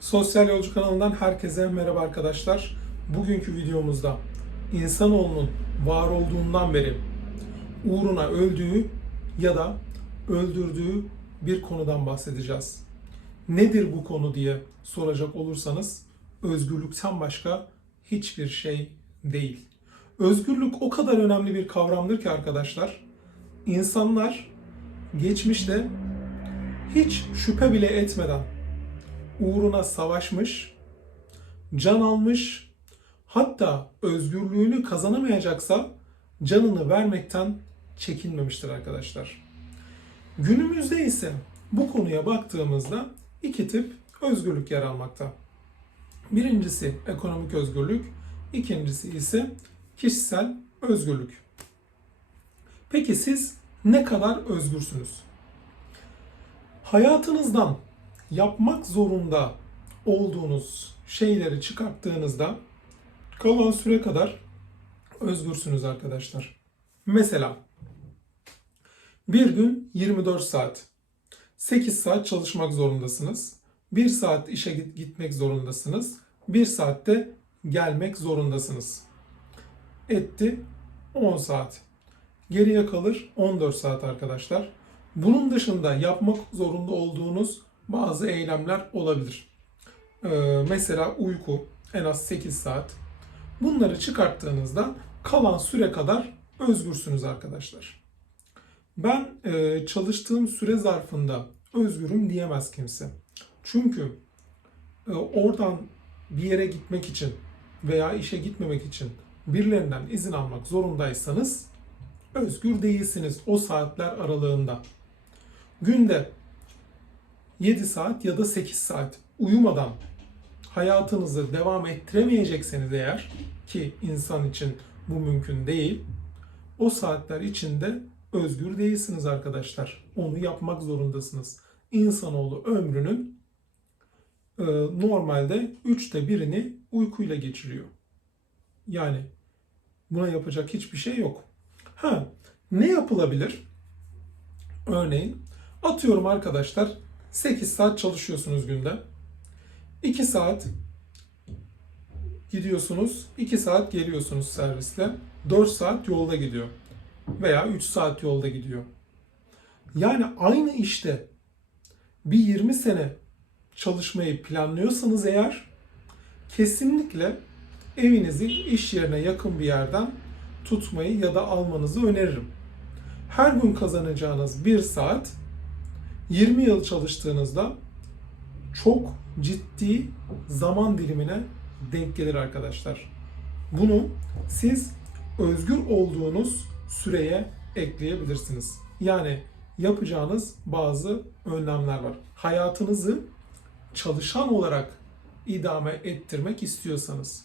Sosyal Yolcu kanalından herkese merhaba arkadaşlar. Bugünkü videomuzda insanoğlunun var olduğundan beri uğruna öldüğü ya da öldürdüğü bir konudan bahsedeceğiz. Nedir bu konu diye soracak olursanız özgürlükten başka hiçbir şey değil. Özgürlük o kadar önemli bir kavramdır ki arkadaşlar. İnsanlar geçmişte hiç şüphe bile etmeden uğruna savaşmış, can almış, hatta özgürlüğünü kazanamayacaksa canını vermekten çekinmemiştir arkadaşlar. Günümüzde ise bu konuya baktığımızda iki tip özgürlük yer almakta. Birincisi ekonomik özgürlük, ikincisi ise kişisel özgürlük. Peki siz ne kadar özgürsünüz? Hayatınızdan yapmak zorunda olduğunuz şeyleri çıkarttığınızda kalan süre kadar özgürsünüz arkadaşlar. Mesela bir gün 24 saat, 8 saat çalışmak zorundasınız. 1 saat işe git- gitmek zorundasınız. 1 saatte gelmek zorundasınız. Etti 10 saat. Geriye kalır 14 saat arkadaşlar. Bunun dışında yapmak zorunda olduğunuz bazı eylemler olabilir. Ee, mesela uyku en az 8 saat. Bunları çıkarttığınızda kalan süre kadar özgürsünüz arkadaşlar. Ben e, çalıştığım süre zarfında özgürüm diyemez kimse. Çünkü e, oradan bir yere gitmek için veya işe gitmemek için birilerinden izin almak zorundaysanız özgür değilsiniz o saatler aralığında. Günde 7 saat ya da 8 saat uyumadan hayatınızı devam ettiremeyecekseniz eğer ki insan için bu mümkün değil. O saatler içinde özgür değilsiniz arkadaşlar. Onu yapmak zorundasınız. İnsanoğlu ömrünün e, normalde üçte birini uykuyla geçiriyor. Yani buna yapacak hiçbir şey yok. Ha, ne yapılabilir? Örneğin atıyorum arkadaşlar 8 saat çalışıyorsunuz günde. 2 saat gidiyorsunuz, 2 saat geliyorsunuz servisle. 4 saat yolda gidiyor. Veya 3 saat yolda gidiyor. Yani aynı işte bir 20 sene çalışmayı planlıyorsanız eğer kesinlikle evinizi iş yerine yakın bir yerden tutmayı ya da almanızı öneririm. Her gün kazanacağınız 1 saat 20 yıl çalıştığınızda çok ciddi zaman dilimine denk gelir arkadaşlar. Bunu siz özgür olduğunuz süreye ekleyebilirsiniz. Yani yapacağınız bazı önlemler var. Hayatınızı çalışan olarak idame ettirmek istiyorsanız.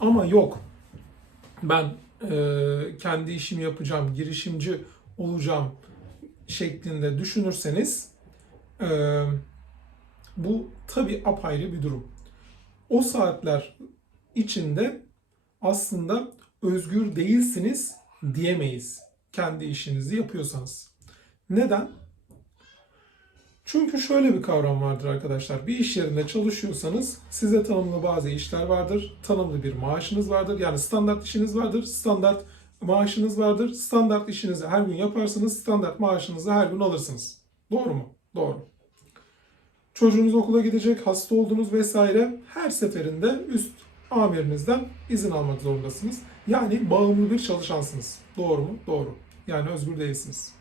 Ama yok ben e, kendi işimi yapacağım, girişimci olacağım şeklinde düşünürseniz e, bu tabi apayrı bir durum. O saatler içinde aslında özgür değilsiniz diyemeyiz. Kendi işinizi yapıyorsanız. Neden? Çünkü şöyle bir kavram vardır arkadaşlar. Bir iş yerinde çalışıyorsanız size tanımlı bazı işler vardır. Tanımlı bir maaşınız vardır. Yani standart işiniz vardır. Standart maaşınız vardır. Standart işinizi her gün yaparsınız. Standart maaşınızı her gün alırsınız. Doğru mu? Doğru. Çocuğunuz okula gidecek, hasta oldunuz vesaire. Her seferinde üst amirinizden izin almak zorundasınız. Yani bağımlı bir çalışansınız. Doğru mu? Doğru. Yani özgür değilsiniz.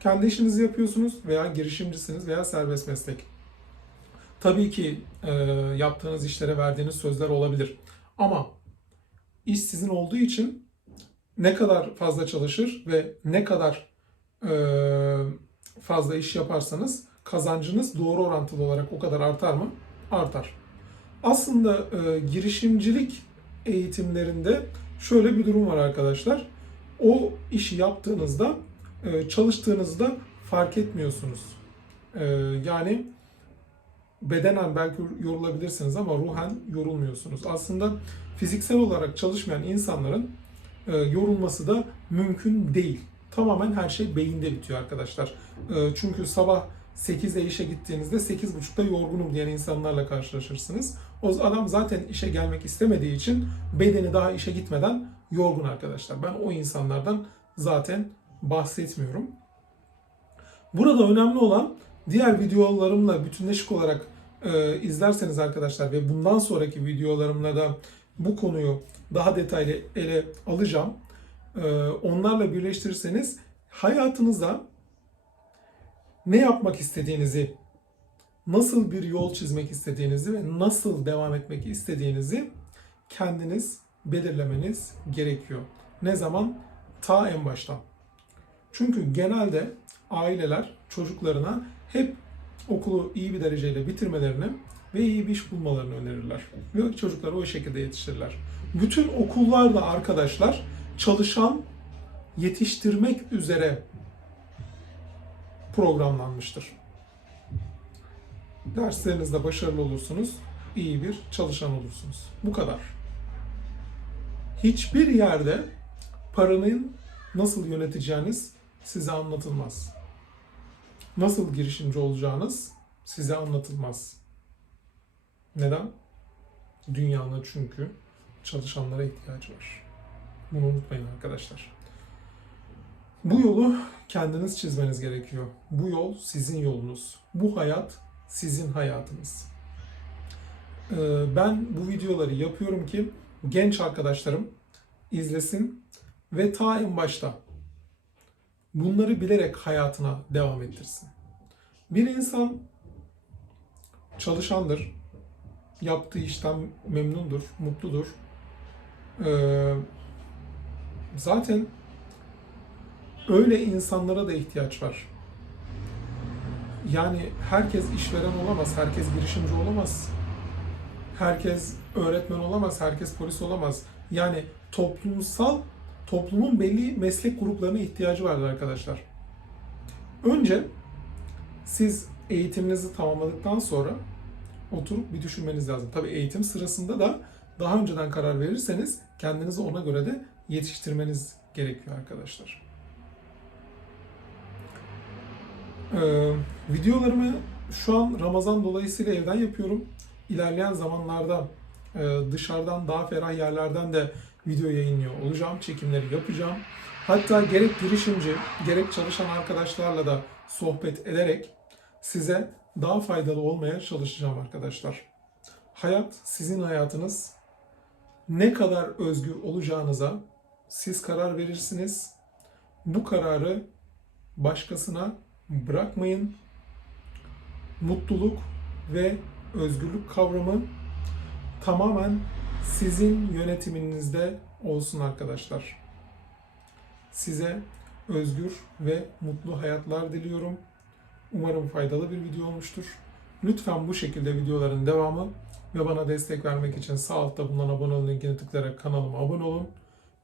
Kendi işinizi yapıyorsunuz veya girişimcisiniz veya serbest meslek. Tabii ki e, yaptığınız işlere verdiğiniz sözler olabilir. Ama iş sizin olduğu için ne kadar fazla çalışır ve ne kadar e, fazla iş yaparsanız kazancınız doğru orantılı olarak o kadar artar mı? Artar. Aslında e, girişimcilik eğitimlerinde şöyle bir durum var arkadaşlar. O işi yaptığınızda e, çalıştığınızda fark etmiyorsunuz. E, yani bedenen belki yorulabilirsiniz ama ruhen yorulmuyorsunuz. Aslında fiziksel olarak çalışmayan insanların e, yorulması da mümkün değil. Tamamen her şey beyinde bitiyor arkadaşlar. E, çünkü sabah 8'de işe gittiğinizde 8.30'da yorgunum diyen insanlarla karşılaşırsınız. O adam zaten işe gelmek istemediği için bedeni daha işe gitmeden yorgun arkadaşlar. Ben o insanlardan zaten bahsetmiyorum. Burada önemli olan diğer videolarımla bütünleşik olarak e, izlerseniz arkadaşlar ve bundan sonraki videolarımla da bu konuyu daha detaylı ele alacağım. E, onlarla birleştirirseniz hayatınızda ne yapmak istediğinizi, nasıl bir yol çizmek istediğinizi ve nasıl devam etmek istediğinizi kendiniz belirlemeniz gerekiyor. Ne zaman? Ta en baştan. Çünkü genelde aileler çocuklarına hep okulu iyi bir dereceyle bitirmelerini ve iyi bir iş bulmalarını önerirler. Ve çocukları o şekilde yetiştirirler. Bütün okullarda arkadaşlar çalışan yetiştirmek üzere programlanmıştır. Derslerinizde başarılı olursunuz, iyi bir çalışan olursunuz. Bu kadar. Hiçbir yerde paranın nasıl yöneteceğiniz size anlatılmaz. Nasıl girişimci olacağınız size anlatılmaz. Neden? Dünyanın çünkü çalışanlara ihtiyacı var. Bunu unutmayın arkadaşlar. Bu yolu kendiniz çizmeniz gerekiyor. Bu yol sizin yolunuz. Bu hayat sizin hayatınız. Ee, Ben bu videoları yapıyorum ki genç arkadaşlarım izlesin ve ta en başta bunları bilerek hayatına devam ettirsin. Bir insan çalışandır, yaptığı işten memnundur, mutludur. Zaten öyle insanlara da ihtiyaç var. Yani herkes işveren olamaz, herkes girişimci olamaz. Herkes öğretmen olamaz, herkes polis olamaz. Yani toplumsal, toplumun belli meslek gruplarına ihtiyacı vardır arkadaşlar. Önce siz eğitiminizi tamamladıktan sonra oturup bir düşünmeniz lazım. Tabii eğitim sırasında da daha önceden karar verirseniz kendinizi ona göre de yetiştirmeniz gerekiyor arkadaşlar. Ee, videolarımı şu an Ramazan dolayısıyla evden yapıyorum. İlerleyen zamanlarda e, dışarıdan daha ferah yerlerden de video yayınlıyor olacağım. Çekimleri yapacağım. Hatta gerek girişimci, gerek çalışan arkadaşlarla da sohbet ederek size daha faydalı olmaya çalışacağım arkadaşlar. Hayat sizin hayatınız. Ne kadar özgür olacağınıza siz karar verirsiniz. Bu kararı başkasına bırakmayın. Mutluluk ve özgürlük kavramı tamamen sizin yönetiminizde olsun arkadaşlar. Size özgür ve mutlu hayatlar diliyorum. Umarım faydalı bir video olmuştur. Lütfen bu şekilde videoların devamı ve bana destek vermek için sağ altta bulunan abone ol linkini tıklayarak kanalıma abone olun.